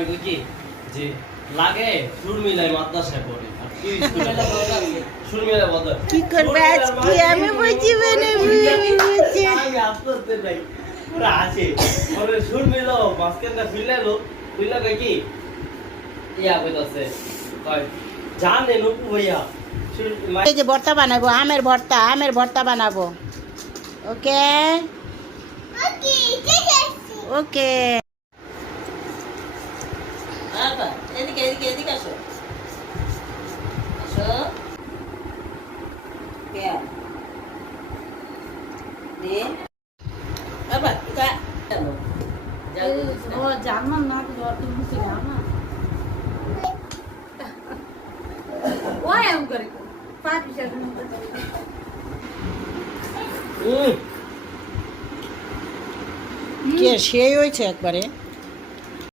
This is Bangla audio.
আমি কই কি যে লাগে সুর মিলাই মাদ্রাসায় পড়ে আর কি সুর মিলাই বদল কি করবে আজকে আমি বুঝি মানে বুঝি আমি আসতে যাই পুরো আছে ওরে সুর মিলাও মাঝখানটা ফিলালো ফিলা কই কি ইয়া কইতাছে কই জানে নুপু ভাইয়া এই যে ভর্তা বানাবো আমের ভর্তা বানাবো ওকে ওকে আবা এদিকে এদিকে এদিকে আসো আসো কে দে আবা কা চলো ও জার্মান না তো আর তুমি বুঝি না ওই এম করে পাঁচ বিশ কে সেই হয়েছে একবারে